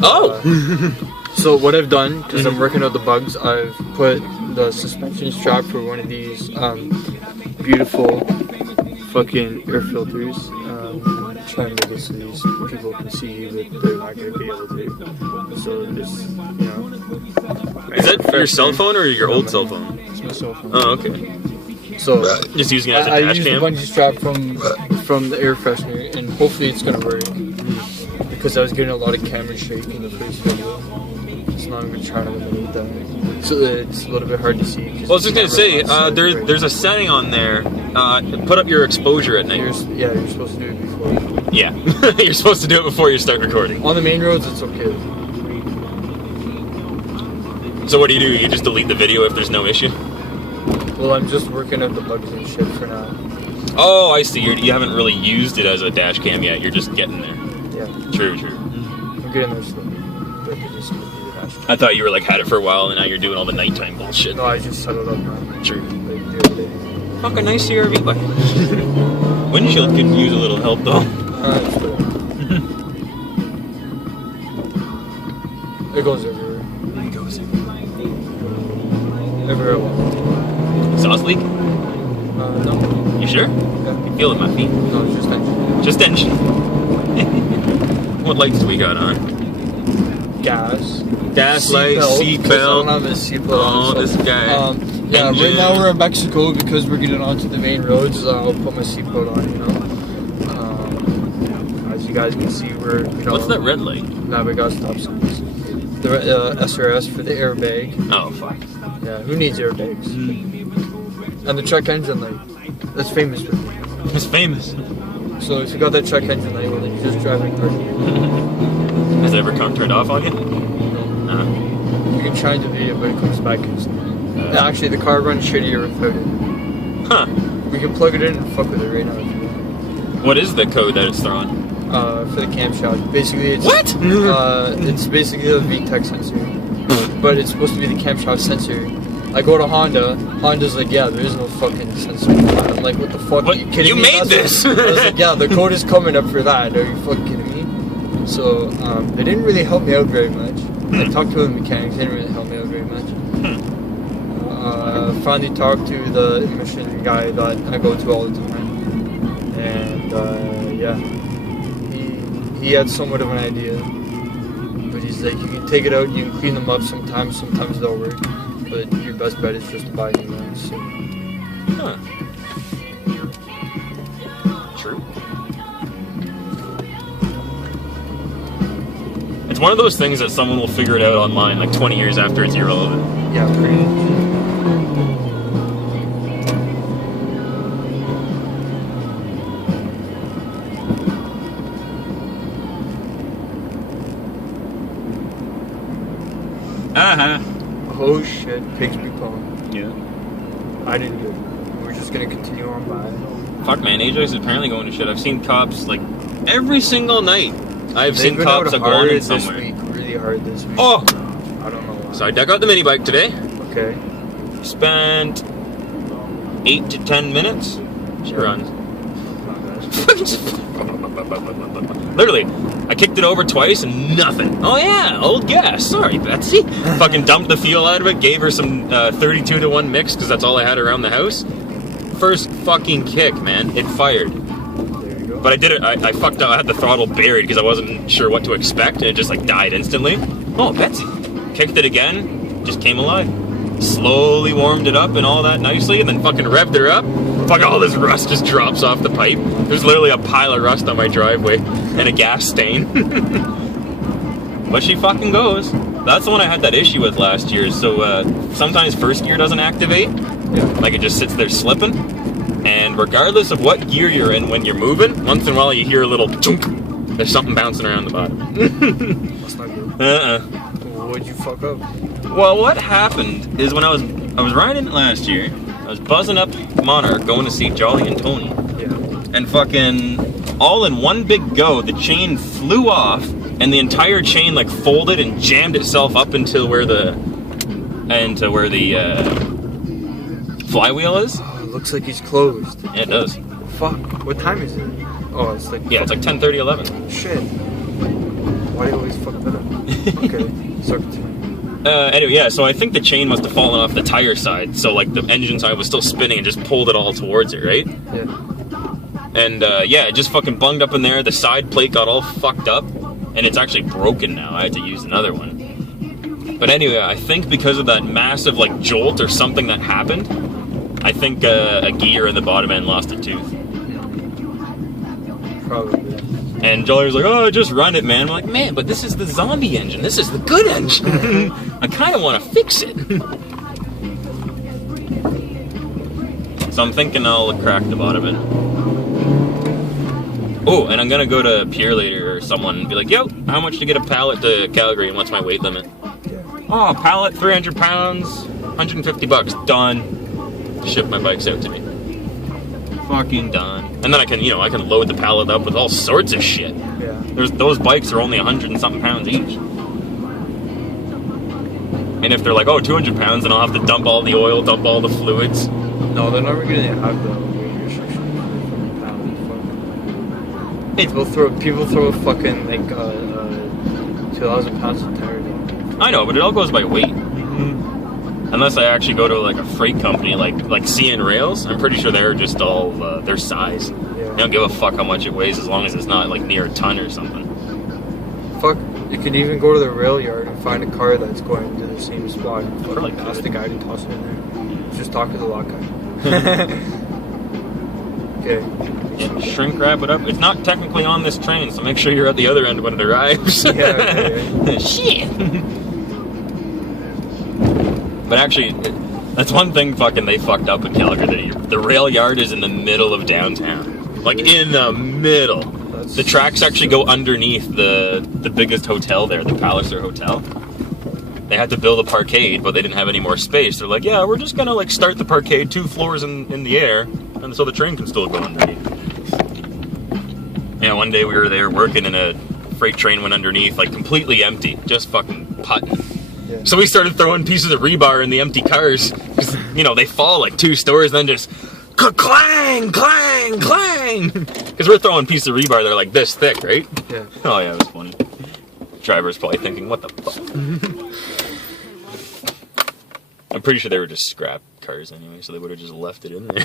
Oh! So what I've done, because I'm working out the bugs, I've put the suspension strap for one of these beautiful fucking air filters. Trying to make it so these people can see, but they're not going to be able to. So this, you know. Is that your cell phone or your old cell phone? It's my cell phone. Oh, okay. So just using it as a I dash used the cam? bungee strap from the air freshener, and hopefully it's going to work. Because I was getting a lot of camera shake in the first video. So now I'm going to try to eliminate that. So it's a little bit hard to see. Well, I was just going to say, there's a setting on there. Put up your exposure at night. You're supposed to do it before. Yeah, you're supposed to do it before you start recording. On the main roads, it's okay. So what do? You just delete the video if there's no issue? Well, I'm just working at the bugs and shit for now. Oh, I see. You haven't really used it as a dash cam yet. You're just getting there. Yeah. True. I'm getting there slowly. But it just could be the dash cam. I thought you were like had it for a while and now you're doing all the nighttime bullshit. No, I just set it up now. True. Like the other day. Fucking nice CRV bike. Windshield could use a little help though. It's good. It goes everywhere. It goes Everywhere I want. Sauce leak? No. You sure? Yeah. You feel it, my feet? No, it's just engine. Just engine. What lights do we got on? Gas. Gas lights, seatbelt. I don't have a seatbelt on. Oh, this guy. Yeah, Engine. right now we're in Mexico because we're getting onto the main roads. I'll put my seatbelt on, you know. As you guys can see, we're, you know. What's that red light? Nah, we got stop signs. The SRS for the airbag. Oh, fuck. Yeah, who needs airbags? And the check engine light. That's famous with me. It's famous. So if you got that check engine light, well then you're just driving quickly. Has it ever come turned off on you? No. You can change the video, but it comes back instantly. Actually, the car runs shittier without it. Huh. We can plug it in and fuck with it right now if you want. What is the code that it's throwing? For the camshaft. Basically, it's... What? It's basically a Vtec sensor. But it's supposed to be the camshaft sensor. I go to Honda. Honda's like, yeah, there is no fucking sensor. I'm like, what the fuck? What? Are you kidding me? You made this! I was like, yeah, the code is coming up for that. Are you fucking kidding me? So, they didn't really help me out very much. I talked to the mechanics. They didn't really help me out very much. Finally talked to the emission guy that I go to all the time. And, yeah. He had somewhat of an idea. But he's like, you can take it out, you can clean them up sometimes they'll work. But your best bet is just to buy new ones. So. Huh. True. It's one of those things that someone will figure it out online like 20 years after it's irrelevant. Yeah, pretty much. Oh shit, pigs be pulling. Yeah. I didn't do it. We're just gonna continue on by. Fuck man, Ajax is apparently going to shit. I've seen cops like every single night. I've They've seen been cops out like going in hard somewhere. this week, really hard this week. Oh! I don't know why. So I dug out the mini bike today. Okay. Spent 8 to 10 minutes. She runs. Literally, I kicked it over twice and nothing. Oh yeah, old gas. Sorry, Betsy. Fucking dumped the fuel out of it. Gave her some 32 to 1 mix because that's all I had around the house. First fucking kick, man. It fired. There you go. But I did it. I fucked up. I had the throttle buried because I wasn't sure what to expect, and it just like died instantly. Oh, Betsy. Kicked it again. Just came alive. Slowly warmed it up and all that nicely, and then fucking revved her up. Fuck, all this rust just drops off the pipe. There's literally a pile of rust on my driveway and a gas stain. But she fucking goes. That's the one I had that issue with last year. So sometimes first gear doesn't activate. Yeah. Like it just sits there slipping. And regardless of what gear you're in when you're moving, once in a while you hear a little chunk. There's something bouncing around the bottom. That's not good. What'd you fuck up? Well, what happened is when I was riding it last year, I was buzzing up Monarch going to see Jolly and Tony. Yeah. And fucking all in one big go, the chain flew off and the entire chain like folded and jammed itself up into where the flywheel is. Oh, it looks like he's closed. Yeah, it does. Fuck. What time is it? Oh, it's like... Yeah, it's like 10:30, 11. Shit. Why do you always fuck that up? Okay, so continue. Anyway, yeah, so I think the chain must have fallen off the tire side, so like the engine side was still spinning and just pulled it all towards it, right? Yeah. And yeah, it just fucking bunged up in there, the side plate got all fucked up, and it's actually broken now. I had to use another one. But anyway, I think because of that massive like jolt or something that happened, I think a gear in the bottom end lost a tooth. Probably. And Jolly was like, oh, just run it, man. I'm like, man, but this is the zombie engine. This is the good engine. I kind of want to fix it. So I'm thinking I'll crack the bottom end. Oh, and I'm going to go to Pierre later or someone and be like, yo, how much to get a pallet to Calgary and what's my weight limit? Oh, pallet, 300 pounds, 150 bucks. Done. Ship my bikes out to me. Fucking done. And then I can, I can load the pallet up with all sorts of shit. Yeah. Those bikes are only 100 and something pounds each. And if they're like, oh, 200 pounds, then I'll have to dump all the oil, dump all the fluids. No, they're never gonna have the weight restriction for pound. People throw fucking like 2,000 pounds of tires on. I know, but it all goes by weight. Unless I actually go to like a freight company like CN Rails, I'm pretty sure they're just all their size. Yeah. They don't give a fuck how much it weighs as long as it's not like near a ton or something. Fuck, you can even go to the rail yard and find a car that's going to the same spot. Probably Fucking ask could. the guy to toss it in there. Just talk to the lock guy. Okay. Shrink wrap it up. It's not technically on this train, so make sure you're at the other end when it arrives. Yeah, okay. Shit. But actually, that's one thing fucking they fucked up in Calgary. The rail yard is in the middle of downtown. Like, in the middle. The tracks actually go underneath the biggest hotel there, the Palliser Hotel. They had to build a parkade, but they didn't have any more space. They're like, yeah, we're just gonna like start the parkade 2 floors in the air, and so the train can still go underneath. Yeah, one day we were there working and a freight train went underneath, like completely empty, just fucking putting. Yeah. So we started throwing pieces of rebar in the empty cars. Cause, they fall like 2 stories, then just clang, clang, clang. Because we're throwing pieces of rebar that are like this thick, right? Yeah. Oh yeah, it was funny. Driver's probably thinking, what the fuck? I'm pretty sure they were just scrap cars anyway, so they would have just left it in there.